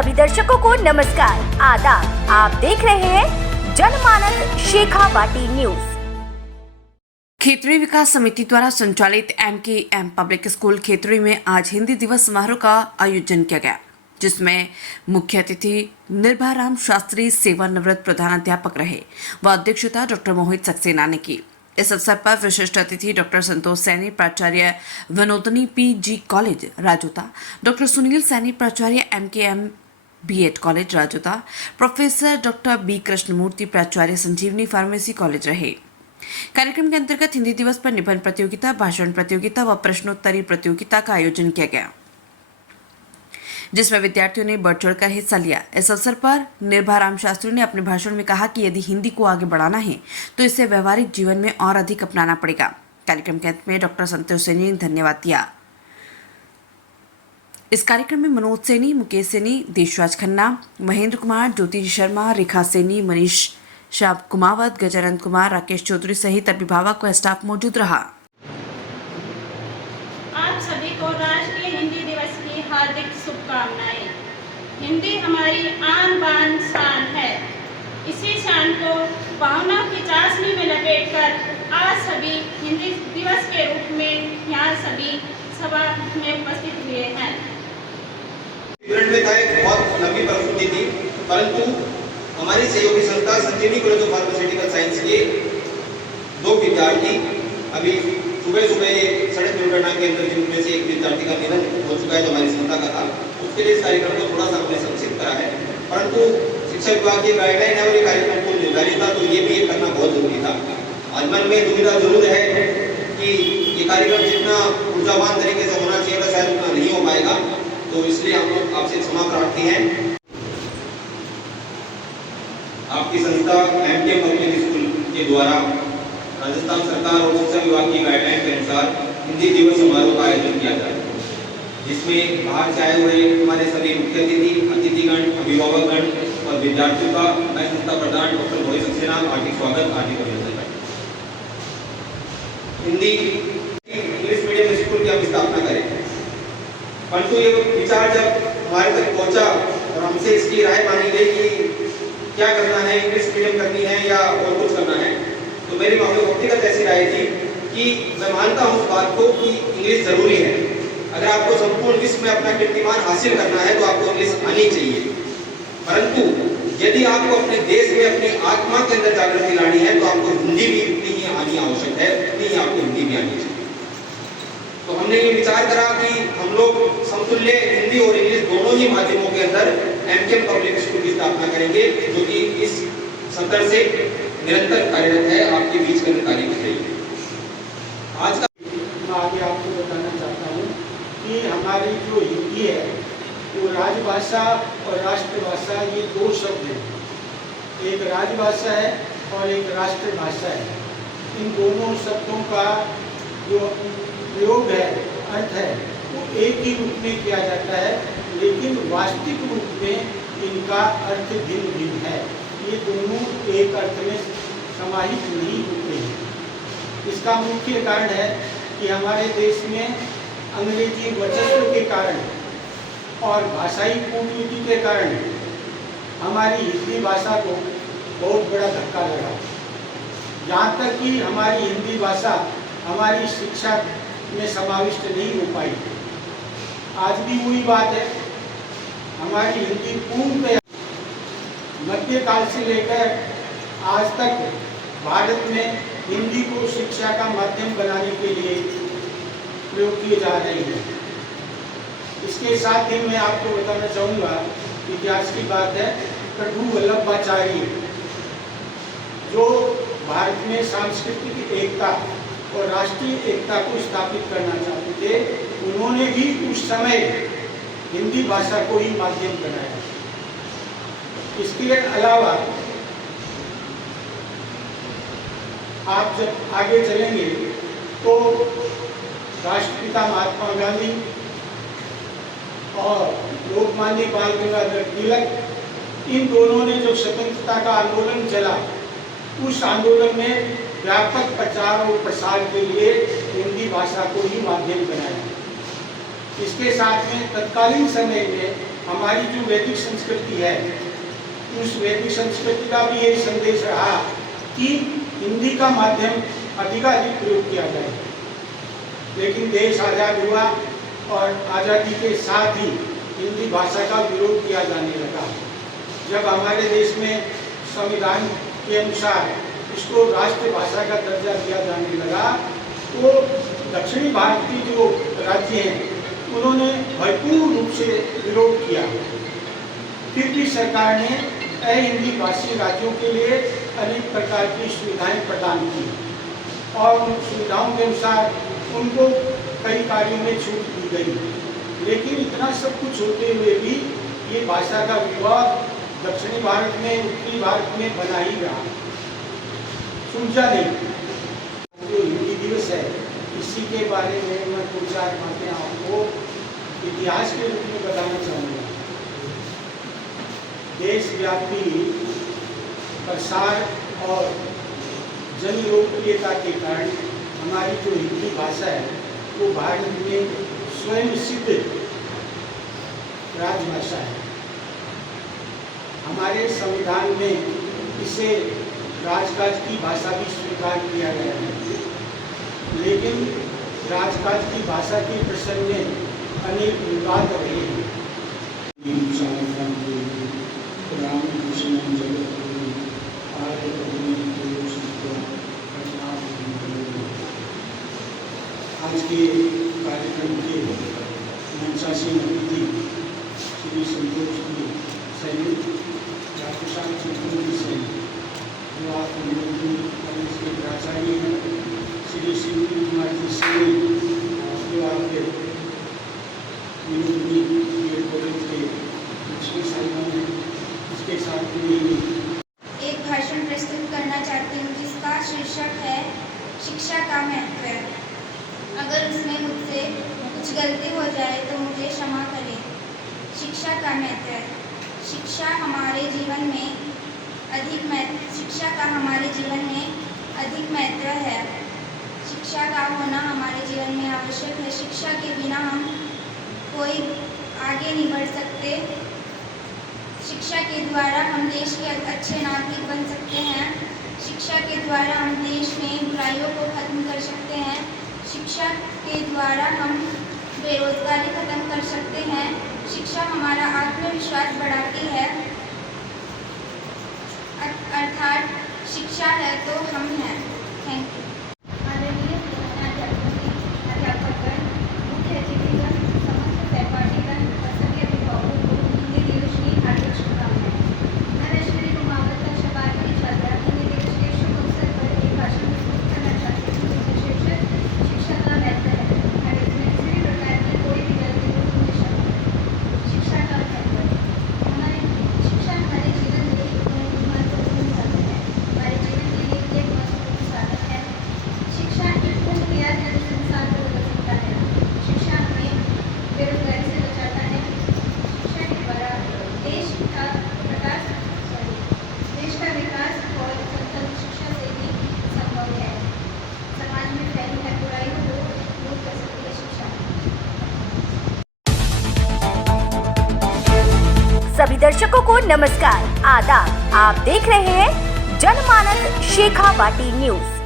सभी दर्शकों को नमस्कार, आदाब। आप देख रहे हैं जनमानस शेखावाटी न्यूज। खेतड़ी विकास समिति द्वारा संचालित MKM पब्लिक स्कूल खेतड़ी में आज हिंदी दिवस समारोह का आयोजन किया गया, जिसमें मुख्य अतिथि निर्भयराम शास्त्री सेवानिवृत्त प्रधानाध्यापक रहे व अध्यक्षता डॉक्टर मोहित सक्सेना ने की। इस अवसर पर विशिष्ट अतिथि डॉक्टर संतोष सैनी प्राचार्य Vinodani PG college Rajota, doctor Sunil Saini प्राचार्य MKM B.Ed college Rajota, professor doctor B Krishnamurthy प्राचार्य संजीवनी फार्मेसी कॉलेज रहे। कार्यक्रम के अंतर्गत हिंदी दिवस पर निबंध प्रतियोगिता, भाषण प्रतियोगिता व प्रश्नोत्तरी प्रतियोगिता का आयोजन किया गया, जिसमें विद्यार्थियों ने बढ़ चढ़कर हिस्सा लिया। इस अवसर पर निर्भयराम शास्त्री ने अपने भाषण में कहा कि यदि हिंदी को आगे बढ़ाना है तो इसे व्यवहारिक जीवन में और अधिक अपनाना पड़ेगा। कार्यक्रम के अंत में डॉक्टर संतोष सैनी ने धन्यवाद दिया। इस कार्यक्रम में मनोज सैनी, मुकेश सैनी, देशराज खन्ना, महेंद्र कुमार, ज्योति शर्मा, रेखा सैनी, मनीष शाह कुमावत, गजानंद कुमार, राकेश चौधरी सहित अभिभावक व स्टाफ मौजूद रहा। आप सभी को राष्ट्रीय हिंदी दिवस की हार्दिक शुभकामनाएं। हिंदी हमारी आन बान शान है। इसी शान को भावना की चाशनी में लपेटकर आज सभी हिंदी दिवस के रूप में यहाँ सभी सभा में उपस्थित हुए हैं। में था एक बहुत लंबी प्रस्तुति थी, परंतु हमारी सहयोगी संस्था संजीवनी कॉलेज ऑफ फार्मास्यूटिकल साइंस के 2 विद्यार्थी अभी सुबह सड़क दुर्घटना के अंदर जिनमें से एक विद्यार्थी का निधन हो चुका है जो हमारी संस्था का था, उसके लिए इस कार्यक्रम को थोड़ा सा हमने संक्षिप्त करा है। परंतु शिक्षा विभाग की गाइडलाइन है और ये कार्यक्रम को निर्धारित था, तो ये भी करना बहुत जरूरी था। आज मन में दुविधा जरूर है कि ये कार्यक्रम जितना ऊर्जावान तरीके से होना चाहिए था शायद उतना नहीं हो पाएगा, तो इसलिए हम लोग आपसे क्षमा प्रार्थी हैं। आपकी संस्था MKM पब्लिक स्कूल के द्वारा राजस्थान सरकार और शिक्षा विभाग की गाइडलाइन के अनुसार हिंदी दिवस समारोह का आयोजन किया जाए, जिसमें बाहर से आए हुए हमारे सभी मुख्य अतिथिगण, अभिभावकगण और विद्यार्थियों का मैं संस्था प्रधान डॉक्टर मोहित सक्सेना हार्दिक स्वागत, हार्दिक अभिनंदन। हिंदी इंग्लिश मीडियम स्कूल की हम स्थापना करें, परंतु ये विचार जब हमारे तक पहुंचा और हमसे इसकी राय मानी गई कि क्या करना है, इंग्लिश मीडियम करनी है या और कुछ करना है, तो मेरी व्यक्तिगत ऐसी राय थी कि मैं मानता हूँ उस बात को कि इंग्लिश जरूरी है। अगर आपको संपूर्ण विश्व में अपना कीर्तिमान हासिल करना है तो आपको इंग्लिश आनी चाहिए, परंतु यदि आपको अपने देश में अपनी आत्मा के अंदर जागृति लानी है तो आपको हिंदी भी उतनी ही आनी आवश्यक है, उतनी ही आपको हिंदी भी आनी चाहिए। तो हमने ये विचार करा कि हम लोग समतुल्य हिंदी और इंग्लिश दोनों ही माध्यमों के अंदर MKM पब्लिक स्कूल की स्थापना करेंगे, जो कि इस सत्र से निरंतर कार्यरत है, आपके बीच में कार्य कर रही है। आज का मैं आगे आपको बताना चाहता हूँ कि हमारी जो हिंदी है वो राजभाषा और राष्ट्रभाषा, ये 2 शब्द हैं। एक राजभाषा है और एक राष्ट्रभाषा है। इन दोनों शब्दों का जो प्रयोग है, अर्थ है, वो एक ही रूप में किया जाता है, लेकिन वास्तविक रूप में इनका अर्थ भिन्न भिन्न है। ये दोनों एक अर्थ में समाहित नहीं होते हैं। इसका मुख्य कारण है कि हमारे देश में अंग्रेजी वर्चस्व के कारण और भाषाई कूटनीति के कारण हमारी हिंदी भाषा को बहुत बड़ा धक्का लगा। यहाँ तक कि हमारी हिंदी भाषा हमारी शिक्षा में समाविष्ट नहीं हो पाई। आज भी वही बात है, हमारी हिंदी पूर्णतया मध्यकाल से लेकर आज तक भारत में हिंदी को शिक्षा का माध्यम बनाने के लिए प्रयोग किए जा रहे हैं। इसके साथ ही मैं आपको बताना चाहूँगा, इतिहास की बात है, प्रभु वल्लभाचार्य जो भारत में सांस्कृतिक एकता और राष्ट्रीय एकता को स्थापित करना चाहते थे, उन्होंने भी उस समय हिंदी भाषा को ही माध्यम बनाया। इसके अलावा आप जब आगे चलेंगे तो राष्ट्रपिता महात्मा गांधी और लोकमान्य बाल गंगाधर तिलक, इन दोनों ने जो स्वतंत्रता का आंदोलन चला, उस आंदोलन में व्यापक प्रचार और प्रसार के लिए हिंदी भाषा को ही माध्यम बनाया। इसके साथ में तत्कालीन समय में हमारी जो वैदिक संस्कृति है, उस वैदिक संस्कृति का भी यही संदेश रहा कि हिंदी का माध्यम अधिकाधिक प्रयोग किया जाए। लेकिन देश आज़ाद हुआ और आज़ादी के साथ ही हिंदी भाषा का विरोध किया जाने लगा। जब हमारे देश में संविधान के अनुसार इसको राष्ट्रभाषा का दर्जा दिया जाने लगा, तो दक्षिणी भारत के जो राज्य हैं उन्होंने भरपूर रूप से विरोध किया। फिर भी सरकार ने अहिंदी भाषी राज्यों के लिए अनेक प्रकार की सुविधाएं प्रदान की और उन सुविधाओं के अनुसार उनको कई कार्यों में छूट दी गई। लेकिन इतना सब कुछ होते हुए भी ये भाषा का विवाद दक्षिणी भारत में, उत्तरी भारत में बना ही रहा, सुलझा नहीं। जो हिंदी दिवस है, इसी के बारे में मैं 2-4 बातें आपको इतिहास के रूप में बताना चाहूँगा। देशव्यापी प्रसार और जन लोकप्रियता के कारण हमारी जो हिंदी भाषा है वो भारत में स्वयं सिद्ध राजभाषा है। हमारे संविधान में इसे राजकाज की भाषा भी स्वीकार किया गया है। लेकिन राजकाज की भाषा के प्रसंग में अनेक विवाद रहे हैं। आज के कार्यक्रम के मंचासीन अतिथि श्री संतोष जी सैनी, डॉक्टर साहब चित्रमूर्ति सैनी, जो आप कॉलेज के प्राचार्य हैं, श्री शिव कुमार जी सैनी, जो आपके कॉलेज के लक्ष्मी साहिबान हैं, इसके साथ में एक भाषण प्रस्तुत करना चाहती हूँ जिसका शीर्षक है शिक्षा का महत्व। अगर उसमें मुझसे कुछ गलती हो जाए तो मुझे क्षमा करें। शिक्षा का महत्व। शिक्षा का हमारे जीवन में अधिक महत्व है। शिक्षा का होना हमारे जीवन में आवश्यक है। शिक्षा के बिना हम कोई आगे नहीं बढ़ सकते। शिक्षा के द्वारा हम देश के अच्छे नागरिक बन सकते हैं। शिक्षा के द्वारा हम देश में बुराइयों को खत्म कर सकते हैं। शिक्षा के द्वारा हम बेरोजगारी खत्म कर सकते हैं। शिक्षा हमारा आत्मविश्वास बढ़ाती है। अर्थात शिक्षा है तो हम हैं। Thank you. माननीय अध्यापकगण, मुख्य अतिथिगण, समस्त सहपाठीगण और सभी अभिभावकों को हिंदी दिवस की हार्दिक शुभकामनाएं। मैं वैष्णवी कुमावत कक्षा 12वीं की छात्रा हिंदी दिवस के शुभ अवसर पर एक भाषण प्रस्तुत करना चाहती हूँ जिसका शीर्षक शिक्षा का महत्व है और इसमें किसी भी प्रकार की कोई भी गलती हो तो मुझे क्षमा करें। शिक्षा का महत्व। शिक्षा हमारे जीवन में एक महत्वपूर्ण साधन है। हमारे जीवन के लिए एक महत्वपूर्ण साधन है। शिक्षा एक पूर्ण क्रिया है जो संसार को बदल सकता है। शिक्षा हमें बेरोजगारी से बचाता है। शिक्षा के द्वारा देश का विकास और संतुलित शिक्षा से ही संभव है। समाज में फैली है बुराइयों को दूर कर सकती है शिक्षा। सभी दर्शकों को नमस्कार, आदाब। आप देख रहे हैं जनमानस शेखावाटी न्यूज।